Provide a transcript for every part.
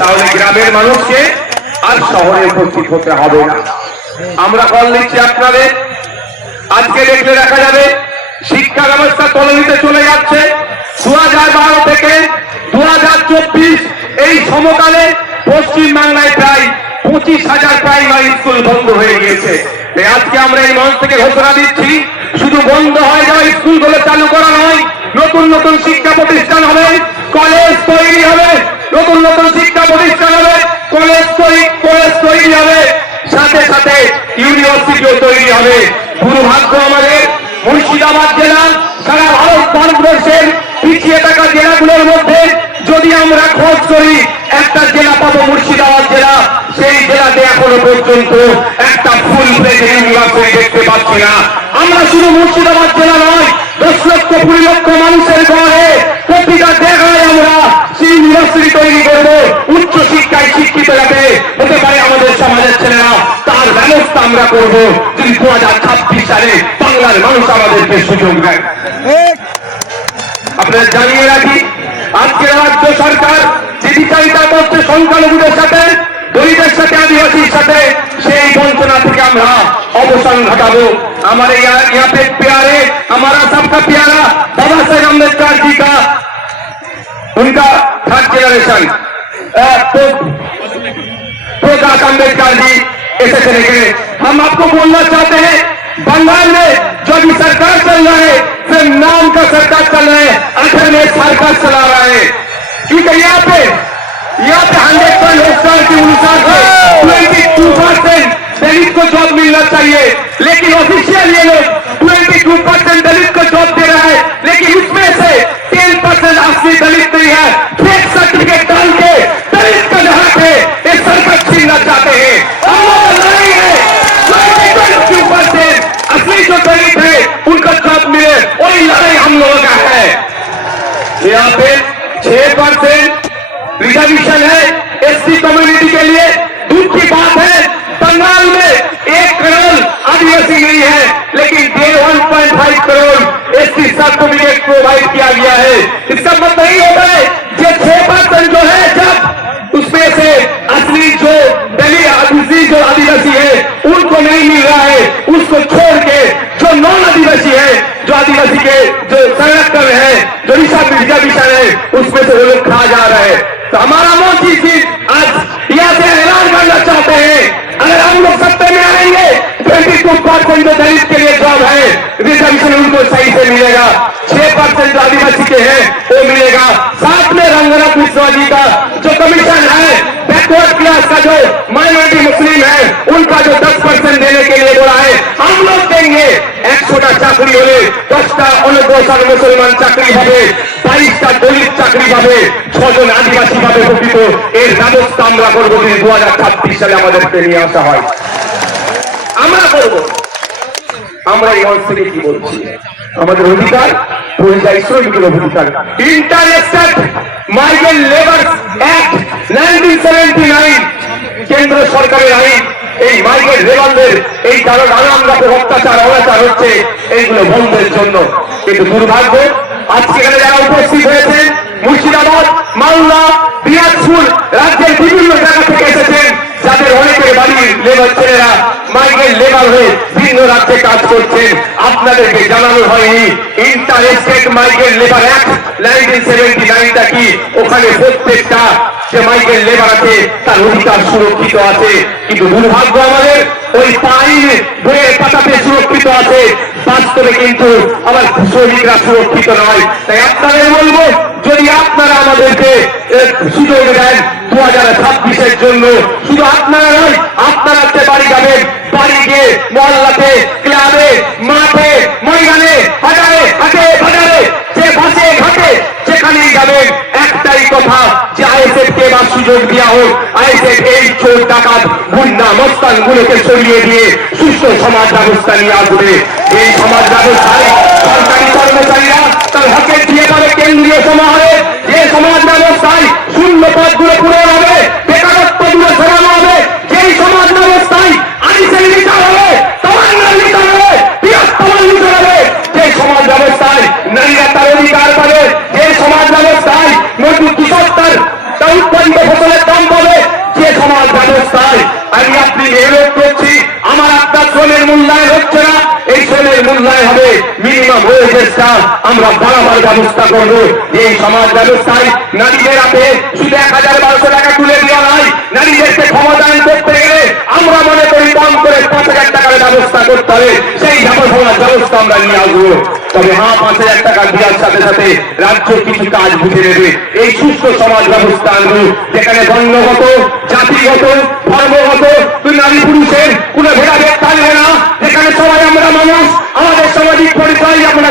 তাহলে গ্রামের মানুষকে আর শহরে উপস্থিত হতে হবে না। আমরা কল নিচ্ছি আপনাদের। আজকে দেখলে দেখা যাবে শিক্ষা ব্যবস্থা তলানিতে চলে যাচ্ছে। 2012 থেকে 2024 এই সমকালে পশ্চিমবাংলায় প্রায় 25,000 প্রাইমারি স্কুল বন্ধ হয়ে গিয়েছে। আজকে আমরা এই মঞ্চ থেকে ঘোষণা দিচ্ছি, শুধু বন্ধ হয়ে যাওয়া স্কুলগুলো চালু করা নয়, নতুন নতুন শিক্ষা প্রতিষ্ঠান হবে, কলেজ তৈরি হবে, নতুন নতুন শিক্ষা প্রতিষ্ঠান হবে, কলেজ তৈরি হবে, সাথে সাথে ইউনিভার্সিটিও তৈরি হবে। দুর্ভাগ্য আমাদের মুর্শিদাবাদ জেলা সারা ভারতবর্ষের পিছিয়ে থাকা জেলাগুলোর মধ্যে যদি আমরা খোঁজ করি একটা জেলা পাবো মুর্শিদাবাদ জেলা। সেই জেলাতে এখনো পর্যন্ত একটা ফুল প্লেট ইউনিভার্সিটি দেখতে পাচ্ছি না। আমরা শুধু মুর্শিদাবাদ জেলা নয়, 10 লক্ষ 20 লক্ষ মানুষের ঘরে প্রতিটা জায়গায় আমরা সেই ইউনিভার্সিটি তৈরি করবো। উচ্চ শিক্ষায় শিক্ষিত যাতে হতে পারে আমাদের সমাজের ছেলেরা, তার ব্যবস্থা আমরা করবো যদি 2026 সালে বাংলার মানুষ আমাদেরকে সুযোগ দেয়। আপনাদের জানিয়ে রাখি, আজকের রাজ্য সরকার যে বিচারিতা করছে সংখ্যালঘুদের সাথে, গরিবের সাথে, আদিবাসীর সাথে, সেই বঞ্চনা থেকে আমরা অবসান ঘটাবো। हमारे यहाँ पे प्यारे, हमारा सबका प्यारा बाबा साहेब अम्बेडकर जी का उनका 3rd जनरेशन प्रकाश अम्बेडकर जी ऐसे चले गए। हम आपको बोलना चाहते हैं, बंगाल में जो अभी सरकार चल रहा है सिर्फ नाम का सरकार चल रहा है, आखिर में सरकार चला रहा है। क्योंकि यहाँ पे 100% रोजगार के अनुसार 22% दलित को जॉब मिलना चाहिए, लेकिन ऑफिशियल ये लोग 22% दलित को जॉब दे रहा है, लेकिन उसमें से 10% असली दलित नहीं है। फेक सर्टिफिकेट डाल के दलित का हक है ये सरकार छीनना चाहते हैं। हम लोग लड़ाई है 22% असली जो दलित है उनका जॉब मिले, वही लड़ाई हम लोगों का है। यहाँ पे 6% रिजर्वेशन है एससी कम्युनिटी के लिए। दुख की बात है बंगाल में 1 करोड़ आदिवासी नहीं है, लेकिन 1.5 करोड़ एससी सर्टिफिकेट प्रोवाइड किया गया है। इसका मतलब नहीं होता है जो 6% जो है, जब उसमें से असली जो दलित जो आदिवासी है उनको नहीं मिल रहा है, उसको छोड़ के जो नॉन आदिवासी है, जो आदिवासी के जो संरक्षण है, जो रिजर्वेशन है, उसमें से वो लोग खा जा रहे हैं। तो हमारा मोदी जी आज यहाँ से ऐलान करना चाहते हैं, अगर हम लोग सत्ता में आएंगे 22% जो दलित के लिए जॉब है रिजर्वेशन उनको सही से मिलेगा, 6% जो आदिवासी के हैं वो मिलेगा। साथ में रंगनाथ मिश्रा जी का जो कमीशन है बैकवर्ड क्लास का, जो माइनॉरिटी मुस्लिम है उनका जो 10% देने के लिए बोला है, हम लोग देंगे। 100টা চাকরি হলে 10টা অনগ্রসর মুসলমান চাকরি হবে, 22টা দলিত চাকরি পাবে, 6 জন আদিবাসী পাবে প্রকৃত। এর ব্যবস্থা আমরা করবো যদি 2026 সালে আমাদেরকে নিয়ে আসা হয়, আমরা করব। আমরা এই মঞ্চ থেকে কি বলছি, আমাদের অধিকার পরিযায়ী শ্রমিকের অধিকার। ইন্টারস্টেট মাইগ্রেন্ট লেবার অ্যাক্ট 1979 কেন্দ্র সরকারের আইন। এই মাইগ্রেন্ট লেবারদের এই কারণ নানান রকম অত্যাচার অনাচার হচ্ছে, এইগুলো বন্ধের জন্য। কিন্তু দুর্ভাগ্য আজকে এখানে যারা উপস্থিত হয়েছেন মুর্শিদাবাদ, মালদা, দিনাজপুর রাজ্যের বিভিন্ন জায়গা থেকে এসেছেন, যাদের অনেকের বাড়ির লেবার ছেলেরা মাইগ্রেন্ট লেবার হয়ে ভিন্ন রাজ্যে কাজ করছেন, আপনাদেরকে জানানো হয়নি ইন্টারস্টেট মাইগ্রেন্ট লেবার অ্যাক্ট 1979টা কি। ওখানে প্রত্যেকটা যে মাইগ্রেন্ট লেবার আছে তার অধিকার সুরক্ষিত আছে, কিন্তু দুর্ভাগ্য আমাদের ওই আইন বইয়ের পাতাতে সুরক্ষিত আছে, বাস্তবে কিন্তু আমার শ্রমিকরা সুরক্ষিত নয়। তাই আপনাদের বলবো, যদি আপনারা আমাদেরকে সুযোগ দেন 2026-এর জন্য, শুধু আপনারা নয়, আপনারা বাড়ি যাবেন, বাড়ি গিয়ে মহল্লাতে, ক্লাবে, মাঠে, ময়দানে, হাজারে, হাটে, বাজারে, যে বাসে ঘাটে যেখানেই যাবেন, একটাই কথা যে আইএসএফ কে এবার সুযোগ দেওয়া হোক। আইএসএফ এই চোর ডাকাত গুন্ডা মস্তান গুলোকে সরিয়ে দিয়ে সুস্থ সমাজ ব্যবস্থা নিয়ে আসবে। এই সমাজ ব্যবস্থায় সরকারি কর্মচারীরা তার হকের দিয়ে পাবে কেন্দ্রীয় সমাহারে। যে সমাজ ব্যবস্থায় শূন্য পদগুলো পূরণ হবে, বেকারত্ব দূরে সরানো হবে, যেই সমাজ ব্যবস্থায় আইসের বিচার হবে, তমান্নার বিচার হবে, বৃহত্তমার বিচার হবে, যে সমাজ ব্যবস্থায় নারীরা তার অধিকার পাবে, যে সমাজ ব্যবস্থায় মজুর কৃষক তার উৎপাদিত ফসল চালের দাম পাবে, যে সমাজ ব্যবস্থায় আমি আপনি মেহনত করছি, আমার আপনার শ্রমের মূল্যায়ন হচ্ছে না, এই শ্রমের মূল্যায়ন হবে মিনিমাম ওয়েজেসটা আমরা বাড়াবার ব্যবস্থা করবো। এই সমাজ ব্যবস্থায় নারীদের হাতে শুধু 1000-1200 টাকা তুলে দেওয়া নয়, নারীদেরকে ক্ষমতায়ন করতে গেলে আমরা মনে করি কম করে 5000 টাকার ব্যবস্থা করতে হবে, সেই ব্যবস্থা আমরা নিয়ে আসবো। তবে হ্যাঁ, 5000 টাকা দেওয়ার সাথে সাথে রাজ্য কিছু কাজ বুঝে নেবে, এই সুস্থ সমাজ ব্যবস্থা আনবো যেখানে বর্ণগত, জাতিগত, ধর্মগত, নারী পুরুষের কোন ভেদাভেদ থাকবে না, যেখানে সবাই আমরা মানুষ, আমাদের সামাজিক পরিচয় আমরা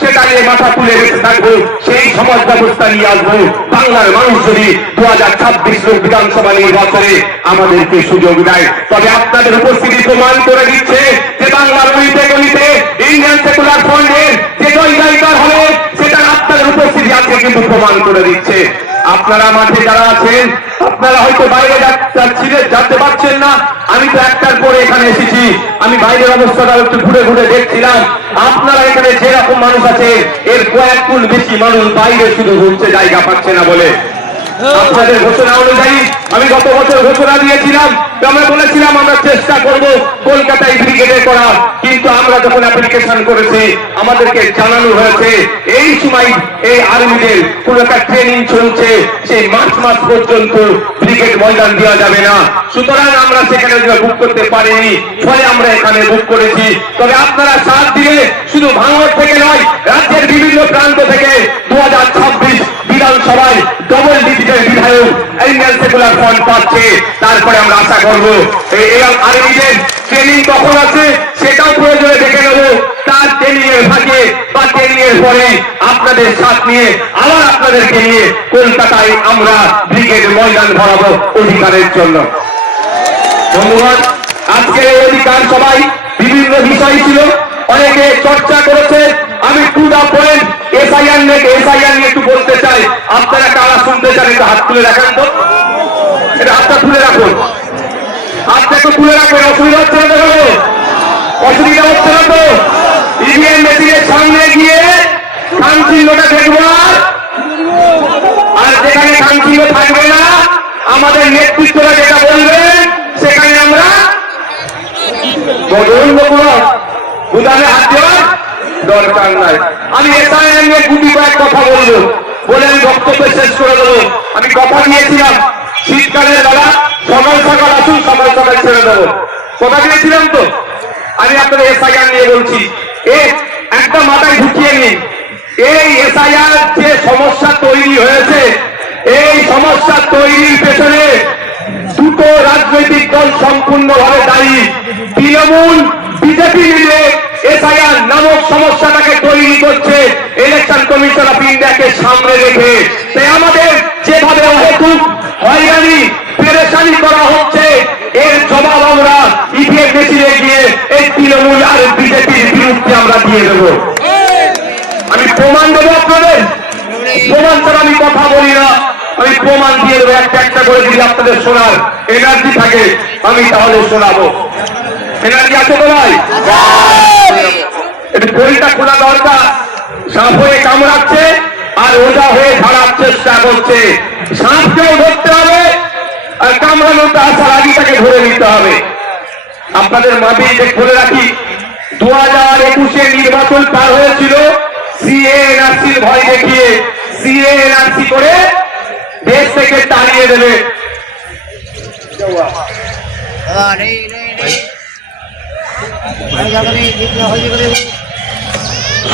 সেটা নিয়ে মাথা তুলে বেঁচে থাকবো, সেই সমাজ ব্যবস্থা নিয়ে আসবো। বাংলার মানুষ যদি 2026 লোক বিধানসভা নির্বাচনে আমাদেরকে সুযোগ দেয়, তবে আপনাদের উপস্থিতি প্রমাণ করে দিচ্ছে যে বাংলার গলিতে গলিতে ইন্ডিয়ান সেকুলার ফ্রন্টের যে জয়গায়িকার হবে সেটা আপনাদের উপস্থিতি আছে কিন্তু প্রমাণ করে দিচ্ছে। আপনারা মাঠে যারা আছেন, আপনারা হয়তো বাইরে যেতে পারছেন না, আমি তো একটার পরে এখানে এসেছি, আমি বাইরের অবস্থাটা একটু ঘুরে ঘুরে দেখছিলাম। আপনারা এখানে যেরকম মানুষ আছে এর কয়েক গুণ বেশি মানুষ বাইরে শুধু ঘুরছে, জায়গা পাচ্ছে না বলে। আপনাদের ঘোষণা অনুযায়ী আমি গত বছর ঘোষণা দিয়েছিলাম, আমরা বলেছিলাম আমরা চেষ্টা করব কলকাতায় ব্রিগেডে করা, কিন্তু আমরা যখন অ্যাপ্লিকেশন করেছি আমাদেরকে জানানো হয়েছে এই সময় এই আর্মিদের কোন একটা ট্রেনিং চলছে, সেই মার্চ মাস পর্যন্ত ব্রিগেড ময়দান দেওয়া যাবে না, সুতরাং আমরা সেখানে বুক করতে পারিনি, ফলে আমরা এখানে বুক করেছি। তবে আপনারা সাথ দিলে শুধু ভাঙড় থেকে নয়, রাজ্যের বিভিন্ন প্রান্ত থেকে 2026 বিধানসভায় ডবল ডিজিটের বিধায়ক ইন্ডিয়ান সেকুলার ফ্রন্ট পাচ্ছে। তারপরে আমরা আশা করবো এই আর্মিদের ট্রেনিং কখন আছে সেটাও প্রয়োজনে দেখে নেব, তার ট্রেনিং এর ভাগে বা ট্রেনিং এর পরে আপনাদের সাথ নিয়ে আবার আপনাদেরকে নিয়ে কলকাতায় আমরা ব্রিগেড ময়দান ভরাবো অধিকারের জন্য। বন্ধুগণ, আজকে এই অধিকার সবাই বিভিন্ন বিষয় ছিল, অনেকে চর্চা করেছে, আমি টু দা পয়েন্ট এসআইআর নিয়ে একটু বলতে চাই। আপনারা কারা শুনতে চান একটু হাত তুলে রাখেন তো, এটা হাতটা তুলে রাখুন, হাতটা একটু তুলে রাখবেন, অসুবিধা হচ্ছে না তো? অসুবিধা হচ্ছে না তো? ইভিএম মেশিনের সামনে গিয়ে খান চিহ্নটা দেখবার, আর যেখানে খান চিহ্ন থাকবে না আমাদের নেতৃত্বরা যেটা বলবেন সেখানে আমরা গুদামে হাত দেওয়ার দরকার নাই। আমি এসআইআর নিয়ে গুটি কয়েক কথা বলবো, বলে আমি বক্তব্য শেষ করে দেবো। আমি কথা দিয়েছিলাম শীতকালের বেলা সকাল সকাল আসুন, সকাল সকাল ছেড়ে দেবো, কথা দিয়েছিলাম তো। আমি আপনাদের এসআইআর নিয়ে বলছি, একটা মাথায় ঢুকিয়ে নিন, এই এসআইআর যে সমস্যা তৈরি হয়েছে, এই সমস্যা তৈরির পেছনে দুটো রাজনৈতিক দল সম্পূর্ণভাবে দায়ী। তৃণমূল বিজেপি মিলে এসআইআর নামক সমস্যাটাকে তৈরি করছে ইলেকশন কমিশন অফ ইন্ডিয়াকে সামনে রেখে। তাই আমাদের যেভাবে অহেতুক হয়রানি পেরেশানি করা হচ্ছে, এর জবাব আমরা ইভিএম মেশিনে গিয়ে এই তৃণমূল আর বিজেপির বিরুদ্ধে আমরা দিয়ে দেব। আমি প্রমাণ দেবো আপনাদের, প্রমাণ ছাড়া আমি কথা বলি না, আমি প্রমাণ দিয়ে দেবো একটা একটা করে। যদি আপনাদের শোনার এনার্জি থাকে আমি তাহলে শোনাবো। এনার্জি আছে তো ভাই? একটু বইটা খোলা দরকার। সাপ হয়ে কামড়াচ্ছে আর ওজা হয়ে ঝাড়ার চেষ্টা করছে, সাপকেও ধরতে হবে আর কামড়ানোটা আসার আগে তাকে ধরে নিতে হবে। আপনাদের মাঝে যে বলে রাখি, 2021 নির্বাচন পার হয়েছিল সিএএনআরসির ভয় দেখিয়ে, সিএএনআরসি করে দেশ থেকে তাড়িয়ে দেবে।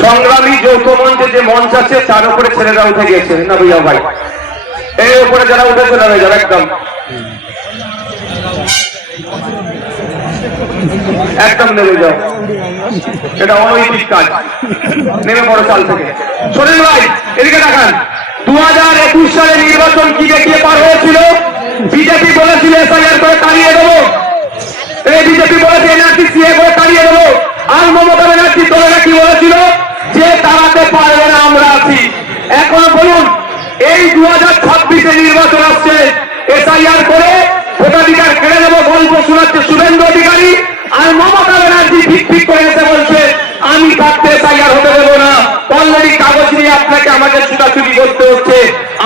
সংগ্রামী যৌথ মঞ্চে যে মঞ্চ আছে তার উপরে ছেলেরা উঠে গিয়েছে না ভাইয়া ভাই, এই উপরে যারা উঠেছে না যারা একদম একদম নেমে যাও, এটা অনৈতিক কাজ, নেমে পড়ো চাল থেকে। শোনেন ভাই, এদিকে দেখান, 2021 সালে নির্বাচন কি দেখিয়ে পার হয়েছিল? বিজেপি বলেছিল এসআইআর করে তাড়িয়ে দেবো, এই বিজেপি বলেছে এনআরসি সিএ করে তাড়িয়ে দেবো, আর মমতা ব্যানার্জি দলেরা কি বলেছিল যে তাড়াতে পারবে না, আমরা আছি। এখন বলুন, এই 2026 নির্বাচন আসছে, এসআইআর করে ভোটাধিকার কেড়ে নেবো গল্প শোনাচ্ছে শুভেন্দু অধিকারী, আর মমতা ব্যানার্জি ঠিক ঠিক করে এসে বলছে আমি থাকতে এসআইআর হতে দেবো না। অলরেডি কাগজ নিয়ে আপনাকে আমাকে ছুটাছুটি করতে হচ্ছে।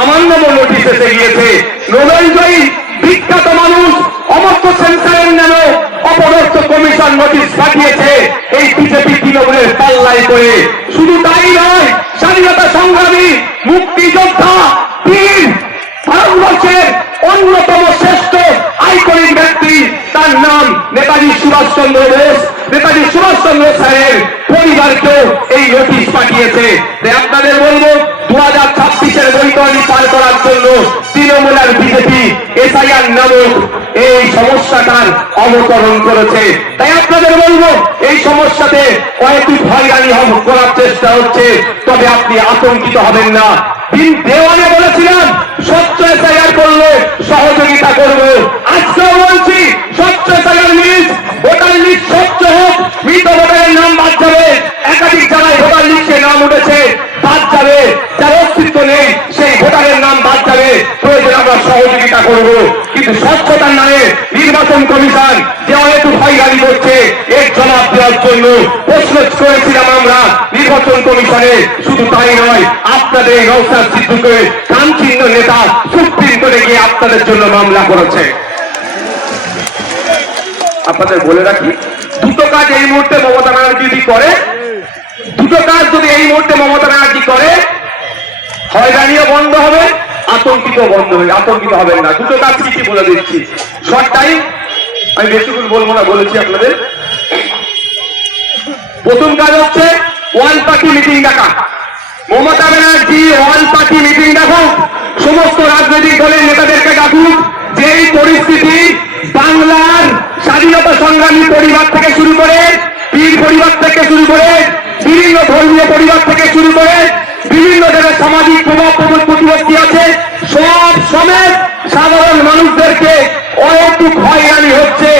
আমার নামও নোটিশ এসে গিয়েছে। নোবেলজয়ী বিখ্যাত মানুষ অমর্ত্য সেন্সারের নামে অপদস্থ কমিশন নোটিশ পাঠিয়েছে এই বিজেপি তৃণমূলের পাল্লায় করে। শুধু তাই নয়, স্বাধীনতা সংগ্রামী, মুক্তিযোদ্ধা, বীর, ভারতবর্ষের অন্যতম শ্রেষ্ঠ আইকনিক ব্যক্তি, তার নাম নেতাজি সুভাষচন্দ্র বোস, নেতাজি সুভাষচন্দ্র স্যারের পরিবারকেও এই নোটিশ পাঠিয়েছে। তাই আপনাদের বলবো 2026-এর বৈতরণী পার করার জন্য তৃণমূল আর বিজেপি এসআইআর নামক এই সমস্যাটার অবতরণ করেছে। তাই আপনাদের বলবো এই সমস্যাতে কয়েকটি হয়রানি করার চেষ্টা হচ্ছে, তবে আপনি আতঙ্কিত হবেন না। দিন দেওয়ানে বলেছিলাম স্বচ্ছ এসআইআর করলে সহযোগিতা করব। আজকেও বলছি স্বচ্ছ এসআইআর লিস্ট, ভোটার লিস্ট স্বচ্ছ হোক, মৃত ভোটারের নাম বাদ যাবে। একাধিক জায়গায় ভোটার লিস্টে নাম উঠেছে, বাদ যাবে। যার অস্তিত্ব নেই সেই ভোটারের নাম বাদ যাবে। প্রয়োজন আমরা সহযোগিতা করব, কিন্তু স্বচ্ছতার নামে নির্বাচন কমিশন যে অহেতু হয়রানি করছে এর জবাব দেওয়ার জন্য প্রশ্ন করেছিলাম আমরা নির্বাচন কমিশনে। শুধু তাই নয়, আপনাদের নওশাদ সিদ্দিকীর কামচিহ্ন নেতা সুপ্রিম কোর্টে গিয়ে আপনাদের জন্য মামলা করেছে। আপনাদের বলে রাখি, দুটো কাজ এই মুহূর্তে মমতা ব্যানার্জি যদি করে, দুটো কাজ যদি এই মুহূর্তে মমতা ব্যানার্জি করে, হয়রানিও বন্ধ হবে, আতঙ্কিত বন্ধ হবে। আতঙ্কিত হবেন না। দুটো কাজ কি বলে দিচ্ছি, শর্ট টাইম, আমি বেশিক্ষণ বলবো না, বলেছি আপনাদের। প্রথম কাজ হচ্ছে ওয়ান পার্টি মিটিং ডাকা। Mamata Banerjee one party meeting ডাকুক, সমস্ত রাজনৈতিক দলের নেতাদেরকে ডাকুক। যেই পরিস্থিতি বাংলার স্বাধীনতা সংগ্রামী পরিবার থেকে শুরু করে, পীর পরিবার থেকে শুরু করে, বিভিন্ন ধর্মীয় পরিবার থেকে শুরু করে, বিভিন্ন যারা সামাজিক প্রভাব প্রতিপত্তি আছে, সব সমেত সাধারণ মানুষদেরকে অহেতুক হয়রানি হচ্ছে।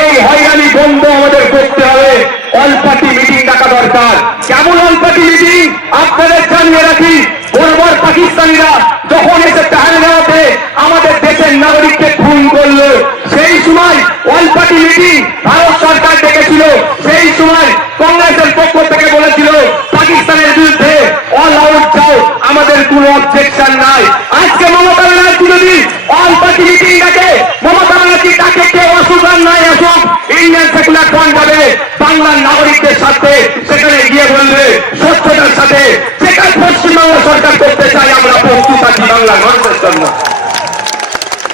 এই হয়রানি বন্ধ আমাদের করতে হবে। অল পার্টি মিটিং ডাকা দরকার। কেমন অল পার্টি মিটিং আপনাদের জানিয়ে রাখি, বরাবর পাকিস্তানিরা যখন এসে পেহেলগাঁওতে আমাদের দেশের নাগরিককে খুন করলো, সেই সময় অল পার্টি মিটিং ভারত সরকার ডেকেছিল। সেই সময় কংগ্রেসের পক্ষ থেকে বলেছিল পাকিস্তানের বিরুদ্ধে অল আউট যাও, আমাদের কোনো অবজেকশন নাই। আজকে মমতা ব্যানার্জি যদি অল পার্টি মিটিং ডাকে, মমতা ব্যানার্জি তাকে কেউ আসুক আর নাই আসুক, ইন্ডিয়ান সেকুলার ফ্রন্ট যাবে বাংলার নাগরিকদের সাথে, সেখানে গিয়ে বলবে স্বচ্ছতার সাথে যেখানে পশ্চিমবঙ্গ সরকার করতে চাই আমরা প্রস্তুত আছি বাংলার মানুষের জন্য।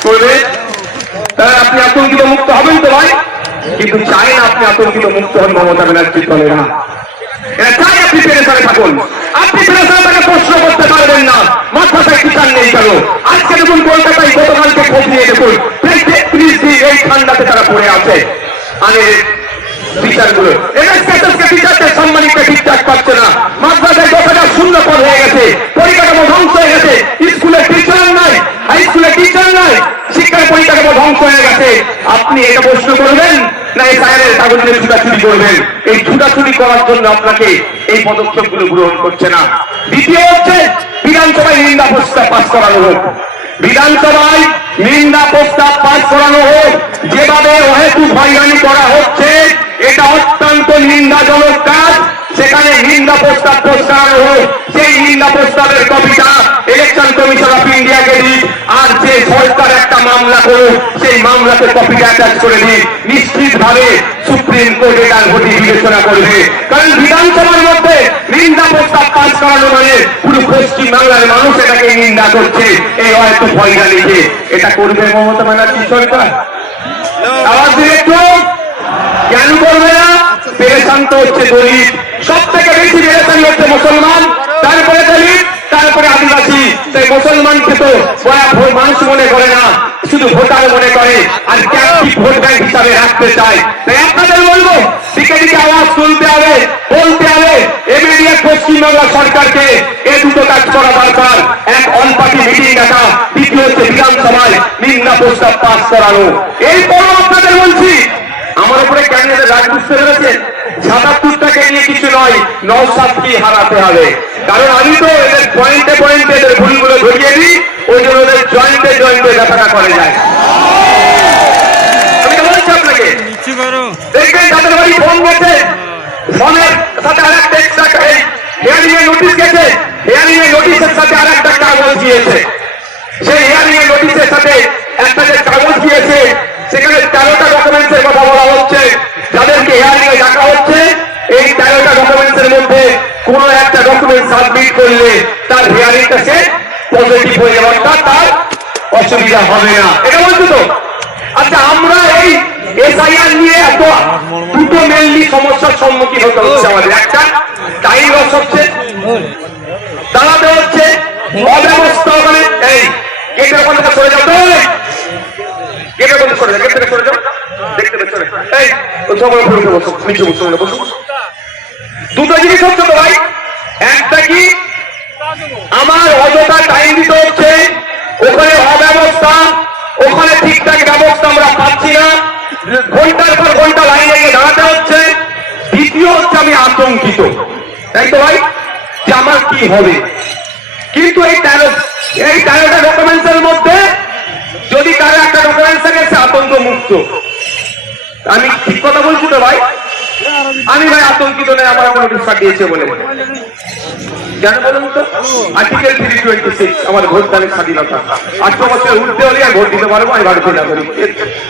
করবে তাহলে আপনি আতঙ্কিত মুক্ত হবেন তো ভাই, কিন্তু চাই না আপনি আতঙ্কিত মুক্ত হন মমতা ব্যানার্জির দলে না। এরা চাই আপনি পেরেশানে থাকুন। আপনি পেরেশানে তাকে প্রশ্ন করতে পারবেন না, মাথায় কিষান নেই কেন। আজকে দেখুন কলকাতায় গতকালকে খোঁজ নিয়ে দেখুন এই ঠান্ডাতে তারা পড়ে আছে। আরে টিচারগুলো টিচারদের সম্মানিত ঠিকঠাক পাচ্ছে না, মাদ্রাসায় 10,000 শূন্য পদ হয়ে গেছে, পরিকাঠামো ধ্বংস হয়ে গেছে, স্কুলে টিচার নাই, হাই স্কুলে টিচার নাই, শিক্ষার পরিকাঠামো ধ্বংস হয়ে গেছে। আপনি এটা প্রশ্ন করবেন না এই সাইনের কাগজ নিয়ে ছুটাছুটি করবেন? এই ছুটাছুটি করার জন্য আপনাকে এই পদক্ষেপগুলো গ্রহণ করছে না। দ্বিতীয় হচ্ছে বিধানসভায় নিন্দা প্রস্তাব পাস করানো হোক। বিধানসভায় নিন্দা প্রস্তাব পাস করানো হোক। যেভাবে অহেতুক হয়রানি করা হচ্ছে এটা অত্যন্ত নিন্দাজনক কাজ। সেখানে নিন্দা প্রস্তাব করানো হোক। সেই নিন্দা প্রস্তাবের কপিটা ইলেকশন কমিশন অফ ইন্ডিয়াকে দিই, আর যে সরকার একটা মামলা করুক সেই মামলাতে কপিটা অ্যাটাচ করে দিই। নিশ্চিতভাবে সুপ্রিম কোর্ট এটার প্রতি বিবেচনা করবে, কারণ বিধানসভার মধ্যে নিন্দা প্রস্তাব পাস করানো মানে পুরো পশ্চিম বাংলার মানুষ এটাকে নিন্দা করছে। এই হয়তো হয়রানিকে এটা করবে মমতা ব্যানার্জি সরকার। আওয়াজ দিয়ে একটু কেন করবে না? পেরেশান তো হচ্ছে দলিত, সব থেকে বেশি পেরেশানি হচ্ছে মুসলমান, তারপরে দলিত, তারপরে আদিবাসী। তাই মুসলমানকে তো মানুষ মনে করে না, শুধু ভোটার মনে করে, আর ক্যাম্পিক ভোট ব্যাংক হিসাবে রাখতে চায়। তাই আপনাদের বলবো দিকে দিকে আওয়াজ তুলতে হবে, বলতে হবে ইমিডিয়েট পশ্চিমবাংলা সরকারকে এই দুটো কাজ করা দরকার। এক, অল পার্টি মিটিং ডাকা, দ্বিতীয় হচ্ছে বিধানসভায় নিন্দা প্রস্তাব পাস করানো। এরপরও আপনাদের বলছি আমার উপরে ক্যান্ডিডেট রাগ বুঝতে পেরেছেন, ৭৭টাকে নিয়ে কিছু নয়, নওশাদকে হারাতে হবে। কারণ আমি তো এদের পয়েন্টে পয়েন্টে এদের ভুলগুলো ধরিয়ে দিই, ওই জন্য ওদের জয়েন্টে জয়েন্টে ব্যাপারটা করে যায়। আমি তো বলছি আপনাকে, দেখবেন যাদের বাড়ি ফোন গেছে, ফোনের সাথে হিয়ারিং এর নোটিশ গেছে, হিয়ারিং এর নোটিশের সাথে আর একটা কাগজ দিয়েছে। সেই হিয়ারিং এর নোটিশের সাথে একটা যে কাগজ দিয়েছে সেখানে 13টা ডকুমেন্টসের কথা বলা হচ্ছে। যাদেরকে হিয়ারিং এ ডাকা হচ্ছে, এই 13টা ডকুমেন্টসের মধ্যে কোন একটা ডকুমেন্ট সাবমিট করলে তার হিয়ারিংটা সে পজিটিভ হয়ে যাবে, অর্থাৎ তার অসুবিধা হবে না। এটা বলছো তো? আচ্ছা, আমরা এই এসআইআর নিয়ে এত দুটো মেনলি সমস্যার সম্মুখীন হতে হচ্ছে আমাদের। একটা টাইম লস হচ্ছে, দাঁড়াতে হচ্ছে, অব্যবস্থা, মানে এই গেটের ওখান থেকে সরে যাও, গেটের ওখান থেকে সরে যাও, গেট থেকে সরে যাও, দেখতে চলে এই বসো, নিচে বসো, বসো। দুটো জিনিস হচ্ছে তো ভাই, একটা কি আমার অযথা টাইম দিতে হচ্ছে, ওখানে অব্যবস্থা, ওখানে ঠিকঠাক ব্যবস্থা আমরা পাচ্ছি না, ঘন্টার পর ঘন্টা লাইনে গিয়ে দাঁড়াতে হচ্ছে। দ্বিতীয় হচ্ছে আমি আতঙ্কিত, তাই তো ভাই, যে আমার কি হবে। কিন্তু এই 13টা ডকুমেন্টসের মধ্যে যদি কারো একটা ডকুমেন্টস থাকে সে আতঙ্ক মুক্ত। আমি ঠিক কথা বলছি তো ভাই? আমি ভাই আতঙ্কিত নয় আমার কোনো নোটিশ দিয়েছে বলে। কেন বলুন তো? আর্টিকেল 326 আমার ভোটদানের স্বাধীনতা। 18 বছরের ঊর্ধ্বে হলে আর ভোট দিতে পারবো, আমি বাড়িতে না করি,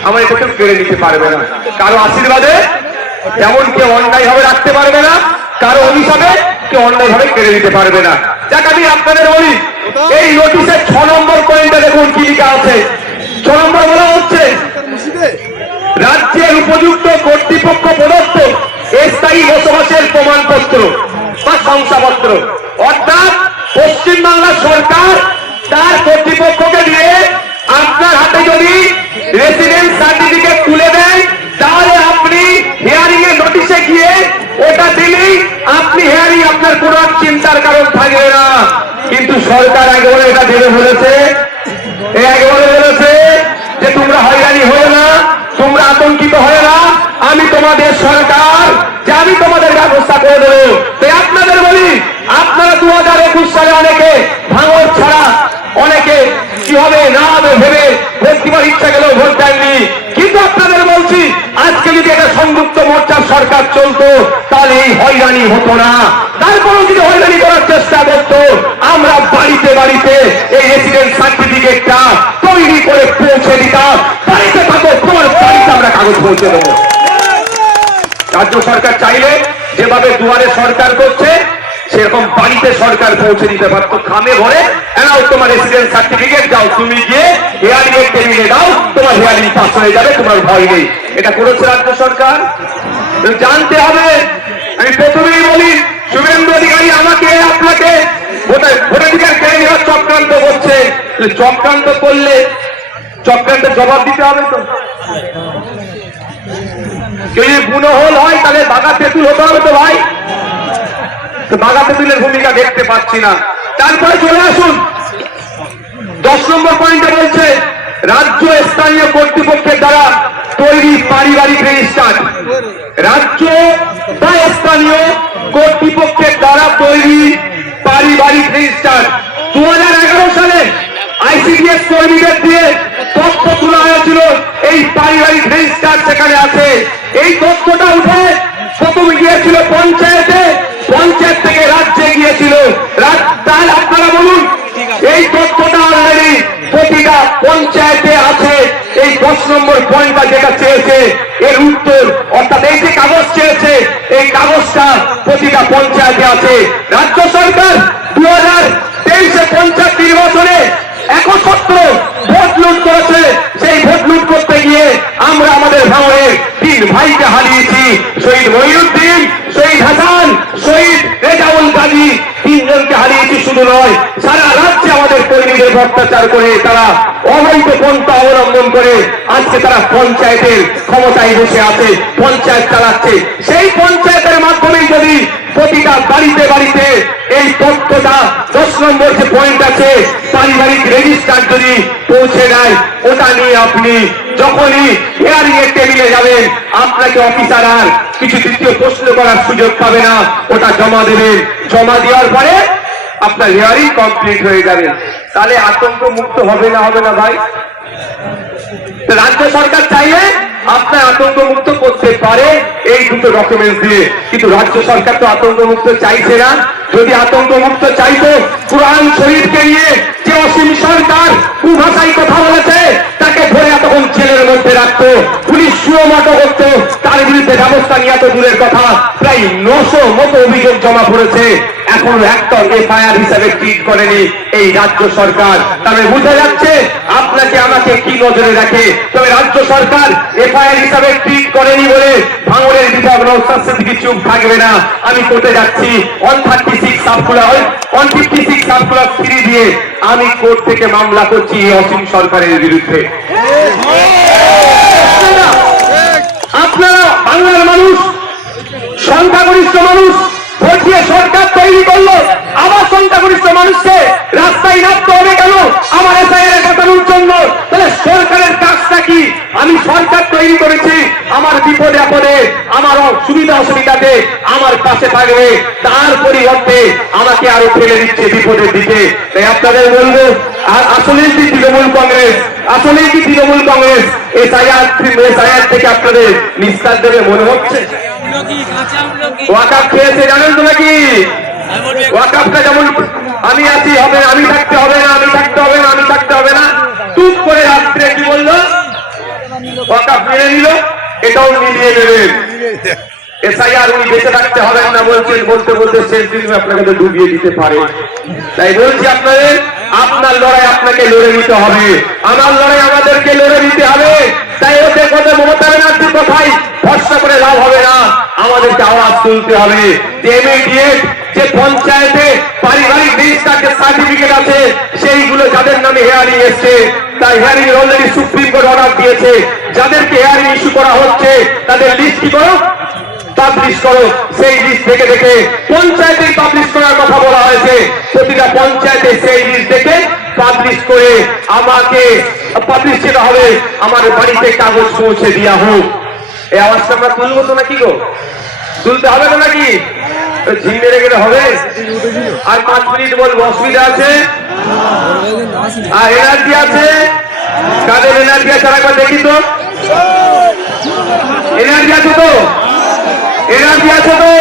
আমার এটা কেউ কেড়ে নিতে পারবে না। কারো আশীর্বাদে যেমন কেউ অন্যায় ভাবে রাখতে পারবে না, কারো অভিশাপে কেউ অন্যায় ভাবে কেড়ে নিতে পারবে না। যাক, আমি আপনাদের বলি, এই নোটিশের 6 নম্বর পয়েন্টে দেখুন কি লেখা আছে। 6 নম্বর বলা হচ্ছে, রাজ্যের উপযুক্ত কর্তৃপক্ষ প্রদত্ত স্থায়ী বসবাসের প্রমাণপত্র বা শংসাপত্র, অর্থাৎ পশ্চিমবাংলা সরকার তার কর্তৃপক্ষকে দিয়ে আপনার হাতে যদি রেসিডেন্স সার্টিফিকেট তুলে দেয়, তাহলে আপনি হিয়ারিং এর নোটিশে গিয়ে ওটা দিলেই আপনি হিয়ারিং, আপনার কোনো চিন্তার কারণ থাকবে না। কিন্তু সরকার একেবারে এটা ভেবে বলেছে, একেবারে বলেছে যে তোমরা হয়রানি হয়ে না, তোমরা আতঙ্কিত হয়ে না, আমি তোমাদের সরকার, যে আমি তোমাদের ব্যবস্থা করে দেবো। তাই আপনাদের বলি, আপনারা 2021 সালে অনেকে ভাঙর ছাড়া, অনেকে কি হবে না হবে ভেবে ভোট দিবার ইচ্ছা গেলেও ভোট দেননি। কিন্তু আপনাদের বলছি, আজকে যদি একটা সংযুক্ত মোর্চার সরকার চলতো তাহলে এই হয়রানি হতো না। তারপরেও যদি হয়রানি করার চেষ্টা করতো, আমরা বাড়িতে বাড়িতে এই রেসিডেন্ট সার্টিফিকেটটা তৈরি করে পৌঁছে দিতাম। বাড়িতে থাকো, তোমার বাড়িতে আমরা কাগজ পৌঁছে দেবো। রাজ্য সরকার চাইলে যেভাবে দুয়ারে সরকার করছে, সেরকম বাড়িতে সরকার পৌঁছে দিতে পারতো। খামে ভরে এনাও তোমার রেসিডেন্ট সার্টিফিকেট, যাও তুমি গিয়ে হিয়ারিং এর টেবিলে দাও, তোমার হিয়ারিং পাস হয়ে যাবে, তোমার ভয় নেই। এটা করেছে রাজ্য সরকার। জানতে হবে, আমি প্রথমেই বলি, শুভেন্দু অধিকারী আমাকে আপনাকে ভোটাধিকার কেড়ে নেওয়ার চক্রান্ত করছে। চক্রান্ত করলে চক্রান্তের জবাব দিতে হবে তো। কেউ যদি গুণহল হয় তাহলে বাঘা তেঁতুল হতে হবে তো ভাই। বাঘা তেঁতুলের ভূমিকা দেখতে পাচ্ছি না। তারপরে চলে আসুন 10 নম্বর পয়েন্টে বলছে, রাজ্য স্থানীয় কর্তৃপক্ষের দ্বারা তৈরি পারিবারিক রেজিস্টার। রাজ্য বা স্থানীয় কর্তৃপক্ষের দ্বারা তৈরি পারিবারিক রেজিস্টার 2011 সালে আইসিডিএস কর্মীদের দিয়ে তথ্য তোলা হয়েছিল। এই পারিবারিক রেজিস্টার সেখানে আছে। এই তথ্যটা উঠে প্রথমে গিয়েছিল পঞ্চায়েতে, পঞ্চায়েত থেকে রাজ্যে গিয়েছিল। তাহলে আপনারা বলুন, এই তথ্যটা অলরেডি প্রতিটা পঞ্চায়েতে আছে। এই 10 নম্বর পয়েন্টটা যেটা চেয়েছে এর উত্তর, অর্থাৎ এই যে কাগজ চেয়েছে, এই কাগজটা প্রতিটা পঞ্চায়েতে আছে। রাজ্য সরকার 2023-এ পঞ্চায়েত নির্বাচনে একচ্ছত্র ভোট লুট করেছে। সেই ভোট লুট করতে গিয়ে আমরা আমাদের ভাঙড়ের 3 ভাইকে হারিয়েছি। শহীদ মহিউদ্দিন, শহীদ হাসান, শহীদ রেজাউল গাজী, 3 জনকে হারিয়েছি। শুধু নয়, সারা রাজ্যে আমাদের কর্মীদের অত্যাচার করে, তারা অবৈধ পন্থা অবলম্বন করে আজকে তারা পঞ্চায়েতের ক্ষমতায় বসে আছে, পঞ্চায়েত চালাচ্ছে। সেই পঞ্চায়েতের মাধ্যমে যদি প্রতিটা বাড়িতে বাড়িতে এই তথ্যটা 10 নম্বর যে পয়েন্ট আছে পারিবারিক রেজিস্টার যদি পৌঁছে দেয়, ওটা নিয়ে আপনি যখনই হিয়ারিং এর টেবিলে যাবেন, আপনাকে অফিসার আর কিছু দ্বিতীয় প্রশ্ন করার সুযোগ পাবে না। ওটা জমা দেবেন, জমা দেওয়ার পরে আপনার হিয়ারিং কমপ্লিট হয়ে যাবে। তাহলে আতঙ্ক মুক্ত হবে না, হবে না ভাই? রাজ্য সরকার চাইলে আপনার আতঙ্ক মুক্ত করতে পারে এই দুটো ডকুমেন্টস দিয়ে, কিন্তু রাজ্য সরকার তো আতঙ্ক মুক্ত চাইছে না। যদি আতঙ্ক মুক্ত চাইতো কুরআন শরীফকে নিয়ে যে অসীম সরকার কুভাষায় কথা বলেছে তাকে ধরে এতক্ষণ জেলের মধ্যে রাখতো, পুলিশ সুয়মাটো করতো, তার বিরুদ্ধে ব্যবস্থা নিয়ে এত দূরের কথা প্রায় 900 মতো অভিযোগ জমা পড়েছে, এখনো একটা এফআইআর হিসাবে ট্রিট করেনি এই রাজ্য সরকার। তবে বোঝা যাচ্ছে আপনাকে আমাকে কি নজরে রাখে। তবে রাজ্য সরকার এফআইআর হিসাবে ট্রিট করেনি বলে ভাঙড়ের বিধায়ক নওশাদ সিদ্দিকী চুপ থাকবে না। আমি কোর্টে যাচ্ছি 136 সার্কুলার 3 দিয়ে আমি কোর্ট থেকে মামলা করছি এই অসীম সরকারের বিরুদ্ধে। আপনারা বাংলার মানুষ, সংখ্যাগরিষ্ঠ মানুষ ভোট দিয়ে সরকার তৈরি করলো, আবার সংখ্যাগরিষ্ঠ মানুষকে রাস্তায় নামতে হবে কেন আমার এসআইআর কাটানোর জন্য? তাহলে সরকারের কাজটা কি? আমি সরকার তৈরি করেছি, আমার বিপদে আপদে আমার সুবিধা অসুবিধাতে আমার পাশে থাকবে, তার পরিবর্তে আমাকে আরো ফেলে দিচ্ছে বিপদের দিকে। তাই আপনাদের বলবো, আর আসলেই কি তৃণমূল কংগ্রেস, আসলেই কি তৃণমূল কংগ্রেস এসআইআর থেকে আপনাদের নিস্তার দেবে মনে হচ্ছে? ওয়াকাফ খেয়েছে জানেন তো নাকি? ওয়াকাফটা যেমন আমি আছি হবে না, আমি থাকতে হবে না, আমি থাকতে হবে না, আমি থাকতে হবে না, টুক করে রাত্রে কি বললো ওয়াকাফ মেনে নিল, এটাও মিলিয়ে নেবেন। এসআইআর উনি বেঁচে থাকতে হবে না বলছেন, বলতে বলতে শেষ দিন আপনাকে তো ডুবিয়ে দিতে পারে। তাই বলছি আপনাদের, আপনার লড়াই আপনাকে লড়ে নিতে হবে, আমার লড়াই আমাদেরকে লড়ে নিতে হবে। তাই ওতে কথা মমতা ব্যানার্জির কথাই ভরসা করে লাভ হবে না, আমাদেরকে আওয়াজ তুলতে হবে। যে ইমিডিয়েট যে পঞ্চায়েতে পারিবারিক রেজিস্ট্রারের সার্টিফিকেট আছে সেইগুলো যাদের নামে হেয়ারিং এসছে, তাই hearing already supreme court order দিয়েছে, যাদেরকে হেয়ারিং ইস্যু করা হচ্ছে তাদের লিস্ট কি করো, পাবলিশ করো। সেই লিস্ট থেকে দেখে পঞ্চায়েতে পাবলিশ করার কথা বলা হয়েছে, প্রতিটা পঞ্চায়েতে সেই লিস্ট দেখে পাবলিশ করে আমাকে পাবলিশ যেটা হবে আমার বাড়িতে কাগজ পৌঁছে দেওয়া হোক। এই আওয়াজটা আমরা তুলবো তো নাকি গো? তুলতে হবে না নাকি? ঝিম মেরে গেলে হবে? আর 5 মিনিট বলবো, অসুবিধা আছে? আর এনার্জি আছে? কাদের এনার্জি আছে একবার দেখি তো? এনার্জি আছে তো? এনার্জি আছে তো?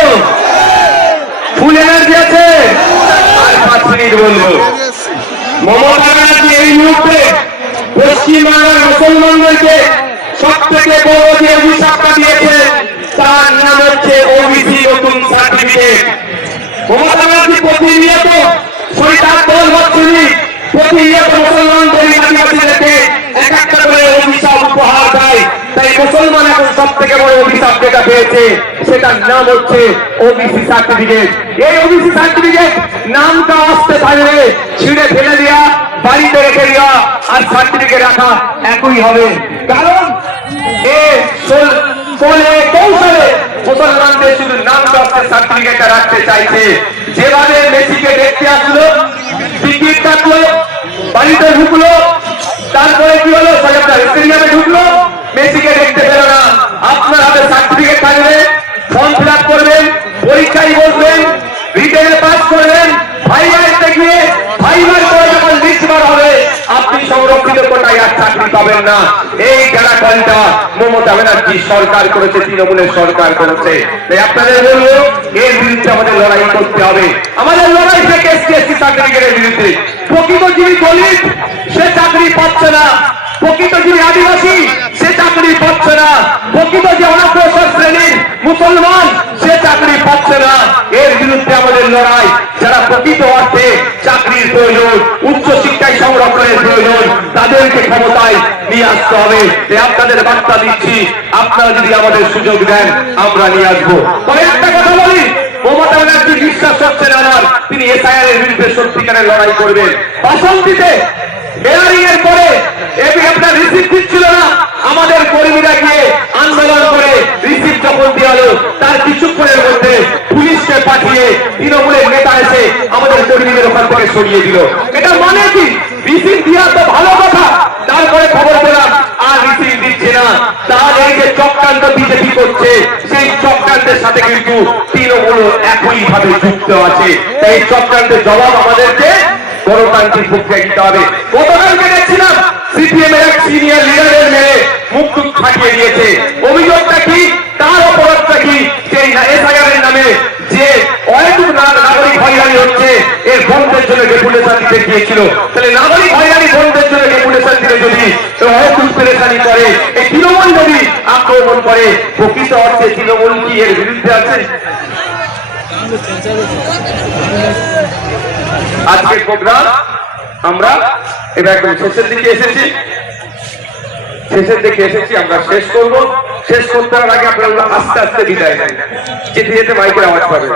ফুল এনার্জি আছে? আর 5 মিনিট বলবো। মমতা ব্যানার্জি এই মুহূর্তে পশ্চিমবাংলার মুসলমানদেরকে সব থেকে বড় যে অভিশাপটা দিয়েছে তার নাম হচ্ছে ওবিসি নতুন সার্টিফিকেট। মমতা ব্যানার্জি প্রতিনিয়ত সরকার দল হচ্ছেন, প্রতিনিয়ত মুসলমান আদিবাসীদেরকে এক একটা করে অভিশাপ উপহার দেয়। তাই মুসলমান এখন সব থেকে বড় অভিশাপ যেটা পেয়েছে সেটার নাম হচ্ছে ওবিসি সার্টিফিকেট। এই ওবিসি সার্টিফিকেট নামটা আসতে থাকবে, ছিঁড়ে ফেলে দেওয়া, বাড়িতে রেখে দেওয়া আর সার্টিফিকেট রাখা একই হবে। কারণ কৌশলে মুসলমানদের শুধু নাম আসতে সার্টিফিকেটটা রাখতে চাইছে। যেভাবে মেসিকে দেখতে আসলো, টিকিট কাটলো, বাড়িতে ঢুকলো, তারপরে কি হলো স্টেডিয়ামে ঢুকলো, মেসিকে দেখতে পেল না। আপনার হাতে সার্টিফিকেট থাকবে, ফর্ম ফিল আপ করবেন, পরীক্ষায় বসবেন, রিটেনে পাস করবেন, ভাইভাতে গিয়ে ভাইভার পরে যখন লিস্ট বার হবে আপনি সংরক্ষিত কোটায় আর চাকরি পাবেন না। এই গ্যারাকলটা মমতা ব্যানার্জি সরকার করেছে, তৃণমূলের সরকার করেছে। তাই আপনাদের বলবো এর বিরুদ্ধে আমাদের লড়াই করতে হবে। আমাদের লড়াই থেকে এসসি সার্টিফিকেটের বিরুদ্ধে। প্রকৃত যিনি দলিত সে চাকরি পাচ্ছে না, প্রকৃত যিনি আদিবাসী সে চাকরি পাচ্ছে না, প্রকৃত যে অনগ্রসর শ্রেণীর মুসলমান সে চাকরি পাচ্ছে না। এর বিরুদ্ধে আমাদের লড়াই। যারা প্রকৃত অর্থে চাকরির প্রয়োজন, উচ্চ শিক্ষায় সংরক্ষণের প্রয়োজন, তাদেরকে ক্ষমতায় নিয়ে আসতে হবে। আপনাদের বার্তা দিচ্ছি, আপনারা যদি আমাদের সুযোগ দেন আমরা নিয়ে আসবো। তবে একটা কথা বলি, মমতা ব্যানার্জি বিশ্বাস হচ্ছে না আমার তিনি এসআইআর এর বিরুদ্ধে সত্যিকারের লড়াই করবেন। বাসন্তীতে হেয়ারিং এর পরে আপনার রিসিপ্ট দিচ্ছিল না, আমাদের কর্মীরা গিয়ে আন্দোলন করে রিসিপ্ট যখন দেওয়া হলো তার কিছুক্ষণের মধ্যে পুলিশকে পাঠিয়ে তৃণমূলের নেতা এসে আমাদের কর্মীদের ওখান থেকে সরিয়ে দিল। এটা মানে কি? রিসিপ্ট দেওয়া তো ভালো কথা, তারপরে খবর পেলাম আর রিসিপ্ট দিচ্ছে না। তাহলে এই যে চক্রান্ত বিজেপি করছে সেই চক্রান্তের সাথে কিন্তু তৃণমূল একইভাবে যুক্ত আছে। তাই এই চক্রান্তের জবাব আমাদেরকে গণতান্ত্রিক প্রক্রিয়া দিতে হবে। গতকালকে দেখছিলাম সিপিএম এর এক সিনিয়র লিডারের মেয়ে মুখ টুক ফাটিয়ে দিয়েছে। অভিযোগটা কি? তার অপরাধটা কি? সেই এসআইআর এর নামে যে অহেতুক নাগরিক হয়রানি সার্টিফিকেট দিয়েছিল, তাহলে নাগরিক হয়রানি বন্ধের জন্য রেপুটেশন দিলে যদি পেরেশানি করে, এই তৃণমূল যদি আক্রমণ করে, প্রকৃত অর্থে তৃণমূল কি এর বিরুদ্ধে আছে? আজকের প্রোগ্রাম আমরা এবার একদম শেষের দিকে এসেছি, আমরা শেষ করব। শেষ করতে আগে আপনারা আস্তে আস্তে বিদায় নেন, যেতে যেতে মাইকের আওয়াজ পাবেন।